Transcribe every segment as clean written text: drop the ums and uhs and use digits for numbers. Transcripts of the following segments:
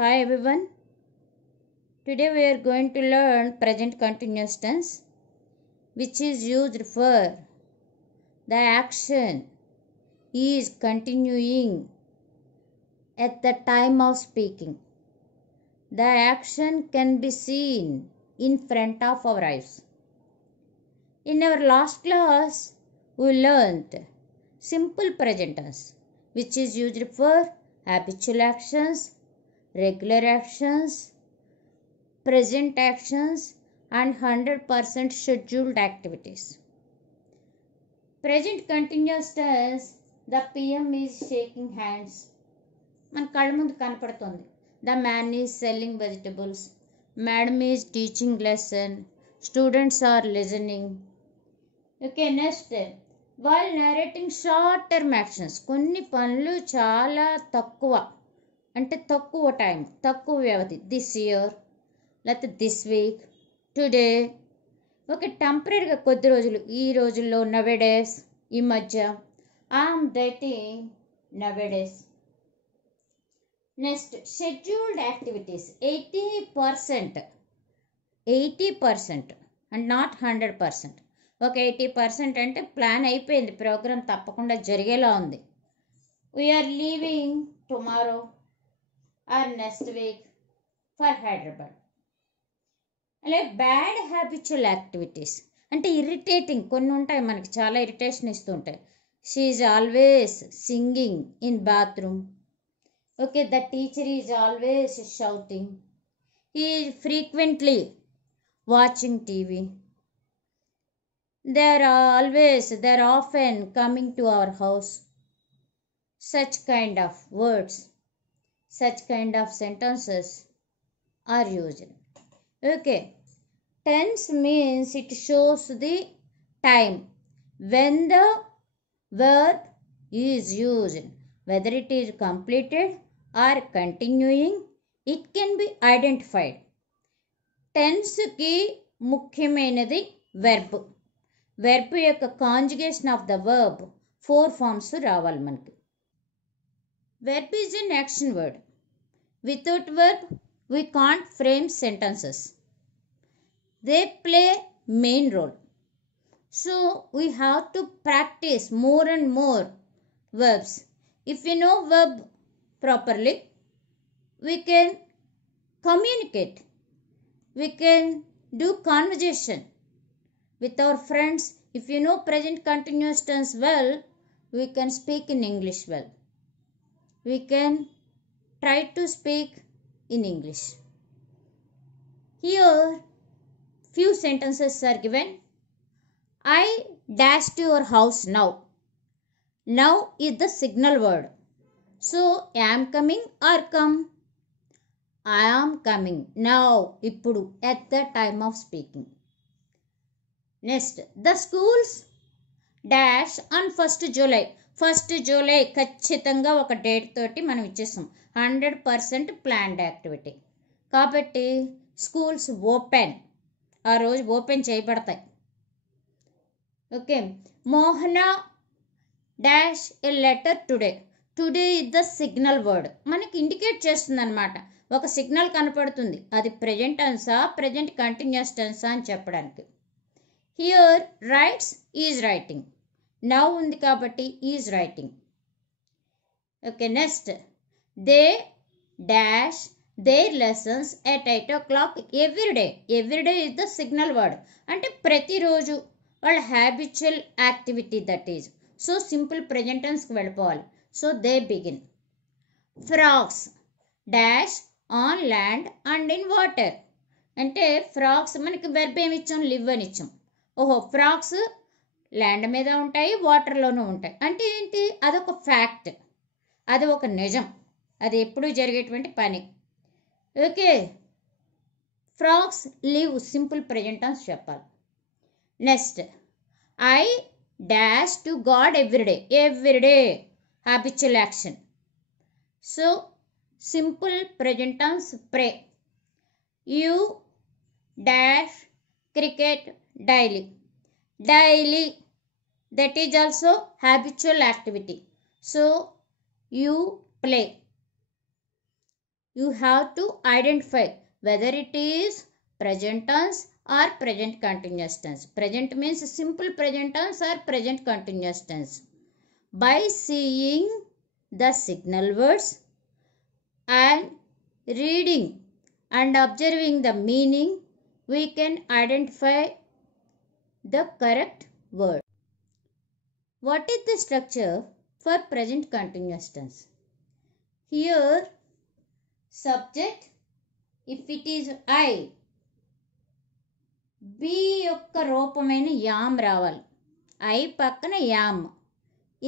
Hi everyone. Today we are going to learn present continuous tense, which is used for the action is continuing at the time of speaking. The action can be seen in front of our eyes. In our last class, we learned simple present tense, which is used for habitual actions, regular actions, present actions and 100% scheduled activities. Present continuous tense, the PM is shaking hands. మన కళ్ళ ముందు కనపడుతుంది. The man is selling vegetables. Madam is teaching lesson. Students are listening. Okay, next. While narrating short term actions, కొన్ని పనులు చాలా తక్కువ అంటే తక్కువ టైం తక్కువ వ్యవధి దిస్ ఇయర్ లేకపోతే దిస్ వీక్ టుడే ఓకే టెంపరీగా కొద్ది రోజులు ఈ రోజుల్లో నవేడేస్ ఈ మధ్య I'm dating nowadays. Next scheduled activities 80% and not 100%. ఒక 80% అంటే ప్లాన్ అయిపోయింది, ప్రోగ్రామ్ తప్పకుండా జరిగేలా ఉంది. We are leaving tomorrow or next week for Hyderabad. అలాగే బ్యాడ్ హ్యాబిచువల్ యాక్టివిటీస్ అంటే ఇరిటేటింగ్ కొన్ని ఉంటాయి, మనకి చాలా ఇరిటేషన్ ఇస్తుంటాయి. She is always singing in bathroom. Okay, the teacher is always shouting. He is frequently watching TV. They are often coming to our house. such kind of words, such kind of sentences are used. Okay, tense means it shows the time when the verb is used, whether it is completed or continuing, it can be identified. Tense ki ముఖ్యమైనది verb. Verb యొక్క conjugation of the verb 4 forms రావాలి మనకి. Verb is an action word. Without verb, we can't frame sentences. They play main role. So, we have to practice more and more verbs. If we know verb properly, we can communicate. We can do conversation with our friends. If you know present continuous tense well, we can speak in English well. We can try to speak in English. Here few sentences are given. I dash to your house now. Now is the signal word. So am coming or come. I am coming now ippudu at the time of speaking. Next, the schools dash on 1st July. 1st July ఖచ్చితంగా ఒక డేట్ తోటి మనం ఇచ్చేస్తాం. 100% planned activity కాబట్టి schools open, ఆ రోజు open చేయబడతాయి. Okay, Mohana dash a letter today. Today is the signal word, మనకి ఇండికేట్ చేస్తుంది అనమాట. ఒక సిగ్నల్ కనపడుతుంది, అది ప్రెజెంట్ టెన్సా ప్రెజెంట్ కంటిన్యూస్ టెన్సా అని చెప్పడానికి. Here writes is writing. Now ఉంది కాబట్టి is writing. Okay, next they dash their lessons at 8 o'clock everyday. Everyday is the signal word అంటే ప్రతిరోజు వాళ్ళ habitual activity that is. So simple present టెన్స్కి వెళ్ళిపోవాలి. So they begin. Frogs dash on land and in water అంటే ఫ్రాగ్స్ మనకి వెర్బ్ ఏమి ఇచ్చాం, లివ్ అని ఇచ్చాం. ఓహో, ఫ్రాగ్స్ ల్యాండ్ మీద ఉంటాయి, వాటర్లోనూ ఉంటాయి అంటే ఏంటి, అదొక ఫ్యాక్ట్, అది ఒక నిజం, అది ఎప్పుడూ జరిగేటువంటి పని. Okay, frogs live simple present tense చెప్పాలి. Next I dash to God everyday. Everyday habitual action. So simple present tense pray. You dash cricket daily. Daily, that is also habitual activity. So you play. you have to identify whether it is present tense or present continuous tense. Present means simple present tense or present continuous tense. By seeing the signal words and reading and observing the meaning, we can identify the correct word. What is the structure for present continuous tense? Here, subject, if it is I, be యొక్క రూపమైన am రావాలి. I పక్కన am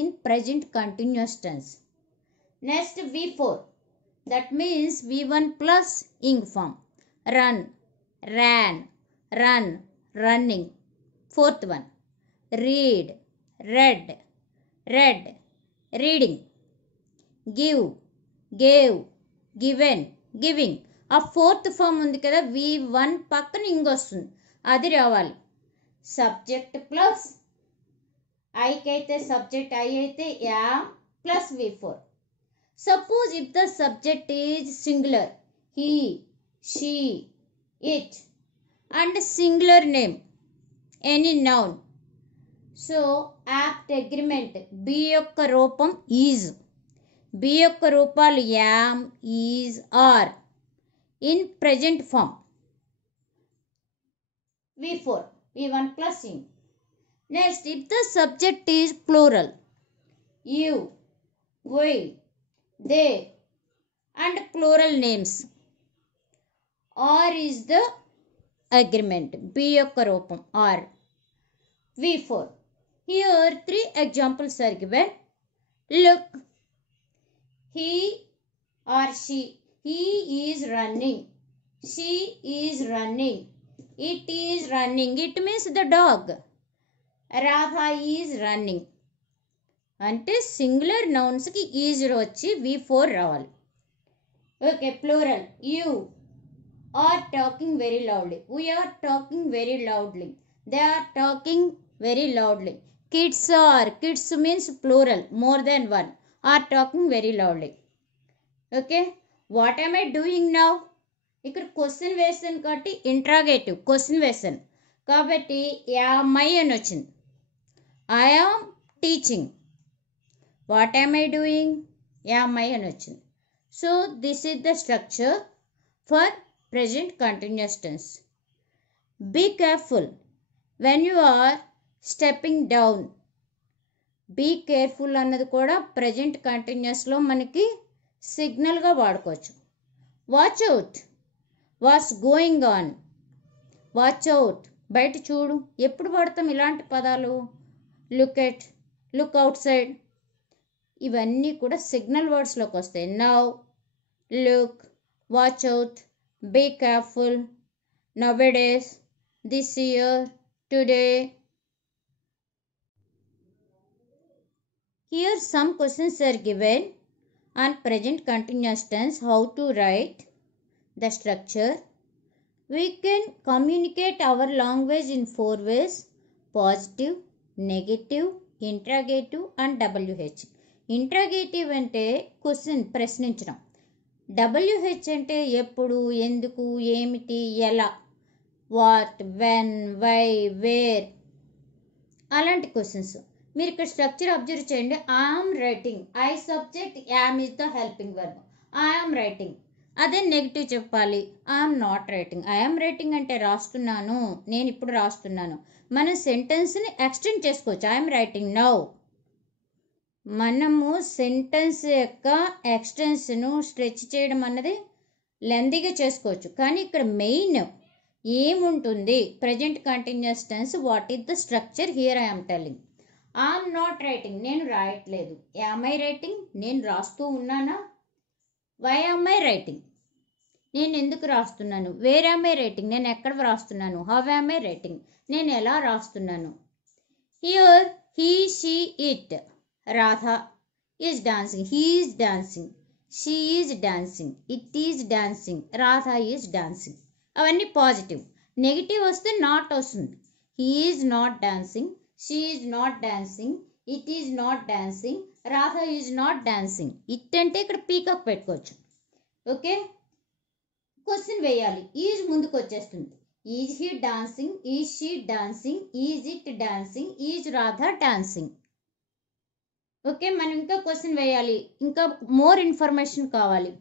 in present continuous tense. Next V4, that means V1 plus ing form. Run, ran, run, running. Fourth one, read, read, read, reading. Give, gave, given, giving. ఆ fourth form ఉంది కదా, V1 పక్కన ఇంగ్ వస్తుంది, అది రావాలి. Subject plus ఐకి అయితే subject I అయితే am plus V4. Suppose if the subject is singular, he, she, it and singular name any noun, so apt agreement be యొక్క రూపం ఈజ్. బి యొక్క రూపాలు am, is, are in present form. V4, V1 plus in. Next, if the subject is plural, you, we, they and plural names, or is the agreement. B యొక్క రూపం or. V4. Here 3 examples are given. Look, he or she. He is running. She is running. It is running. It means the dog. Radha is running. అంటే singular నౌన్స్కి is వచ్చి V4 రావాలి. Okay, plural. You are talking very loudly. We are talking very loudly. They are talking very loudly. Kids are. Kids means plural. More than one. Are talking very loudly. Okay. What am I doing now? ఇక్కడ క్వశ్చన్ వేసాను కాబట్టి interrogative question వేసాను కాబట్టి yam I అని వచ్చింది. I am teaching. What am I doing? Am I అని వచ్చింది. So this is the structure for present continuous tense. Be careful when you are stepping down. Be careful అన్నది కూడా present కంటిన్యూస్లో మనకి సిగ్నల్గా వాడుకోవచ్చు. Watch out, what's going on. Watch out, బయట చూడు. ఎప్పుడు వాడతాం ఇలాంటి పదాలు? Look at, look outside, ఇవన్నీ కూడా సిగ్నల్ వర్డ్స్లోకి వస్తాయి. Now, look, watch out, be careful, నౌడేస్, this year, today. Here some questions are given on present continuous tense. How to write the structure? We can communicate our language in 4 ways: positive, negative, interrogative and WH. Interrogative అంటే క్వశ్చన్, ప్రశ్నించడం. WH అంటే ఎప్పుడు, ఎందుకు, ఏమిటి, ఎలా, what, when, why, wear, అలాంటి క్వశ్చన్స్. మీరు ఇక్కడ స్ట్రక్చర్ అబ్జర్వ్ చేయండి. I'm writing, I subject, yam is the helping verb. I'm writing. అదే నెగిటివ్ చెప్పాలి, I'm not writing. I'm writing అంటే రాస్తున్నాను, నేను ఇప్పుడు రాస్తున్నాను. మనం సెంటెన్స్ని ఎక్స్టెండ్ చేసుకోవచ్చు. I'm writing now. మనము సెంటెన్స్ యొక్క ఎక్స్టెన్స్ను స్ట్రెచ్ చేయడం అన్నది లెందీగా చేసుకోవచ్చు. కానీ ఇక్కడ మెయిన్ ఏముంటుంది? Present continuous tense. What is the structure? Here I'm telling. I'm not writing, నేను రాయట్లేదు. యామ్ ఐ రైటింగ్, నేను రాస్తూ ఉన్నానా? వై యామ్ ఐ రైటింగ్, నేను ఎందుకు రాస్తున్నాను? వేర్ యామ్ ఐ రైటింగ్, నేను ఎక్కడ రాస్తున్నాను? హౌ యామ్ ఐ రైటింగ్, నేను ఎలా రాస్తున్నాను? Here he, she, it. Radha is dancing, he is dancing, she is dancing, it is dancing, Radha is dancing. అవన్నీ పాజిటివ్. నెగిటివ్ వస్తే నాట్ వస్తుంది. He is not dancing, she is not dancing, it is not dancing, Radha is not dancing. It అంటే ఇక్కడ పీకాక్ పెట్టుకోవచ్చు. Okay, question వేయాలి. Is ముందుకు వచ్చేస్తుంది. Is he dancing, is she dancing, is it dancing, is Radha dancing. Okay, మనం ఇంకా question వేయాలి, ఇంకా మోర్ ఇన్ఫర్మేషన్ కావాలి.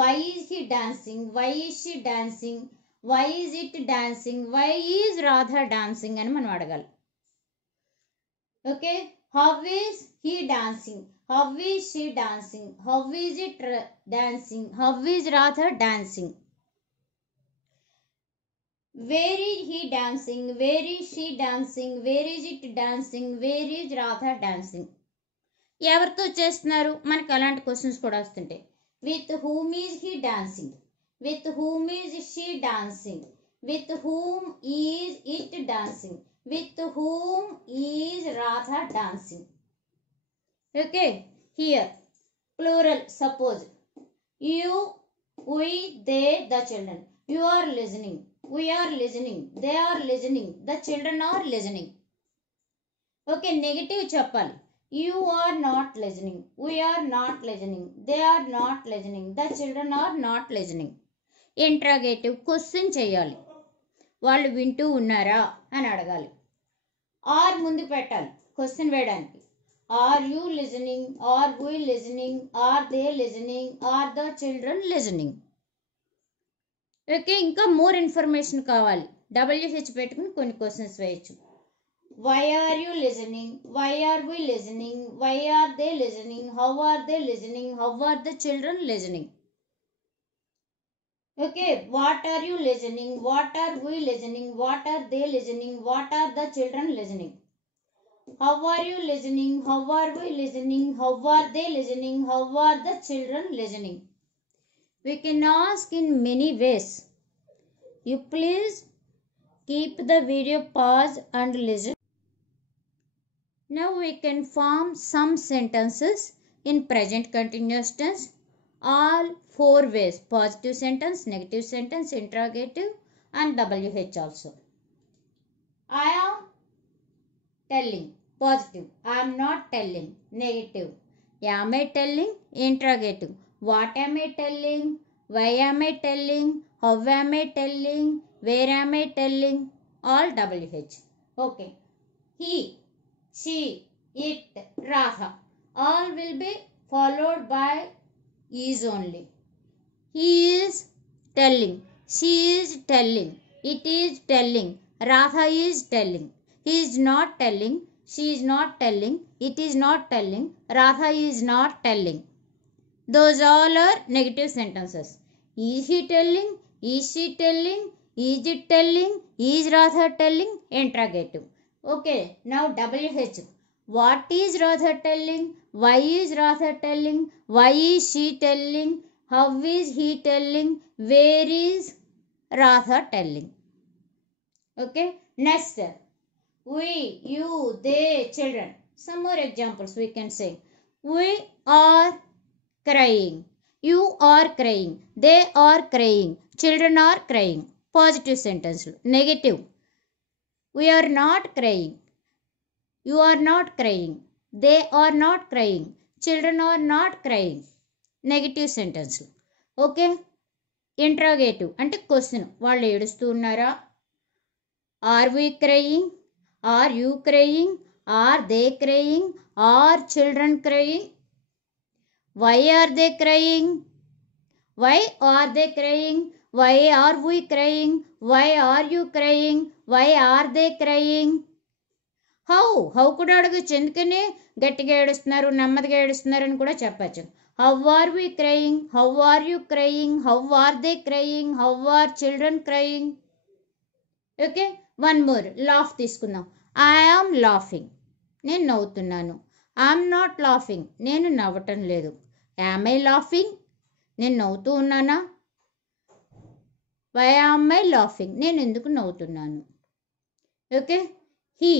Why is he dancing, why is she dancing, why is it dancing, why is Radha dancing అని మనం అడగాలి. Okay, how is he dancing, how is she dancing, how is it dancing, how is Radha dancing. Where is he dancing, where is she dancing, where is it dancing, where is Radha డాన్సింగ్. ఎవరితో చేస్తున్నారు, మనకు అలాంటి క్వశ్చన్స్ కూడా వస్తుంటాయి. With whom is he dancing, with whom is she dancing, with whom is it dancing, with whom is Radha dancing. Okay, here plural, suppose you, we, they, the children. You are listening, we are listening, they are listening, the children are listening. Okay, negative చెప్పాలి. You are not listening, we are not listening, they are not listening, the children are not listening. Interrogative, question చేయాలి. వాళ్ళు వింటూ ఉన్నారా అని అడగాలి. ఆర్ ముందు పెట్టాలి question వేయడానికి. Are you listening, are we listening, are they listening, are the children listening. Okay, ఇంకా మోర్ ఇన్ఫర్మేషన్ కావాలి. WH పెట్టుకుని కొన్ని క్వశ్చన్స్ వేయచ్చు. Why are you listening, why are we listening, why are they listening, how are they listening, how are the children listening. Okay, what are you listening, what are we listening, what are they listening, what are the children listening. How are you listening, how are we listening, how are they listening, how are the children listening. We can ask in many ways. You please keep the video pause and listen. Now we can form some sentences in present continuous tense. All 4 ways: positive sentence, negative sentence, interrogative and WH also. I am telling, positive. I am not telling, negative. Am I telling, interrogative. What am I telling, why am I telling, how am I telling, where am I telling, all WH. Okay, he, she, it, Radha, all will be followed by is only. He is telling, she is telling, it is telling, Radha is telling. He is not telling, she is not telling, it is not telling, Radha is not telling. Those all are negative sentences. Is he telling, is she telling, is it telling, is Radha telling, interrogative. Okay, now WH. What is Radha telling, why is Radha telling, why is she telling, how is he telling, where is Radha telling. Okay, next, we, you, they, children. Some more examples we can say. We are crying, you are crying, they are crying, children are crying. Positive sentence. Negative. We are not crying, you are not crying, they are not crying, children are not crying. Negative sentence. Okay, interrogative అంటే question. వాళ్ళు ఏడుస్తూ ఉన్నారా? Are we crying, are you crying, are they crying, are children crying, why are they crying, why are they crying, why are we crying, why are you crying, why are they crying. How కూడా అడగచ్చు, ఎందుకని గట్టిగా ఏడుస్తున్నారు, నెమ్మదిగా ఏడుస్తున్నారు అని కూడా చెప్పచ్చు. How are we crying, how are you crying, how are they crying, how are children crying. Okay, one more. Laugh తీసుకుందాం. ఐ ఆమ్ లాఫింగ్, నేను నవ్వుతున్నాను. ఐఎమ్ నాట్ లాఫింగ్, నేను నవ్వటం లేదు. యామ్ ఐ లాఫింగ్, నేను నవ్వుతూ ఉన్నానా? వై ఆమ్ ఐ లాఫింగ్, నేను ఎందుకు నవ్వుతున్నాను. Okay, he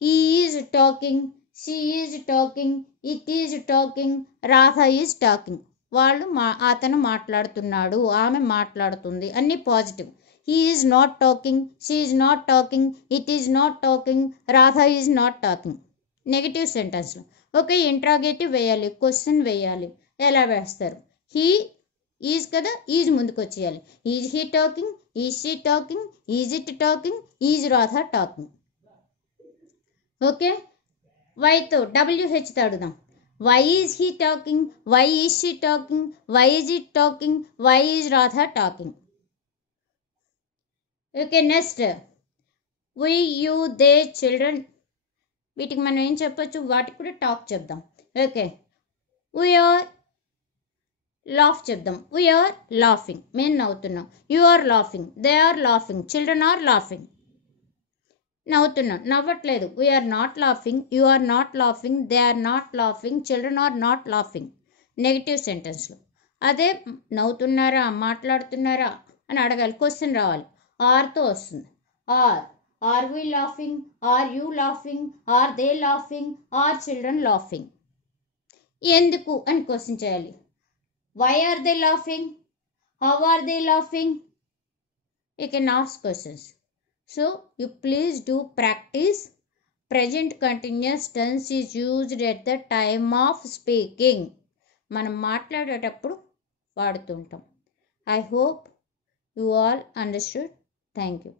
is talking, she is talking, it is talking, Radha is talking. వాళ్ళు అతను మాట్లాడుతున్నాడు, ఆమె మాట్లాడుతుంది, అన్నీ positive. He is not talking, she is not talking, it is not talking, Radha is not talking. Negative సెంటెన్స్లో. ఓకే, ఇంట్రాగేటివ్ వేయాలి, question వేయాలి. ఎలా వేస్తారు? హీ ఈజ్ కదా, ఈజ్ ముందుకు వచ్చేయాలి. Is he talking, is she talking, is it talking, is Radha talking. Okay, వైతో WHతో అడుగుదాం. Why is he talking, why is she talking, why is it talking, why is Radha talking. Okay, next we, you, they, children. వీటికి మనం ఏం చెప్పొచ్చు, వాటికి కూడా టాక్ చెప్దాం. ఓకే, we are లాఫ్ చెప్దాం. we are laughing, మేము నవ్వుతున్నాం. you are laughing, they are laughing, children are laughing. నవ్వుతున్నాం, నవ్వట్లేదు. we are not laughing, you are not laughing, they are not laughing, children are not laughing. Negative సెంటెన్స్లో. అదే నవ్వుతున్నారా, మాట్లాడుతున్నారా అని అడగాలి, క్వశ్చన్ రావాలి. ఆర్తో వస్తుంది. Are we laughing, are you laughing, are they laughing, are children laughing. ఎందుకు అని క్వశ్చన్ చేయాలి. Why are they laughing, how are they laughing. You can ask questions. So you please do practice. Present continuous tense is used at the time of speaking. మనం మాట్లాడేటప్పుడు వాడుతుంటాం. I hope you all understood. Thank you.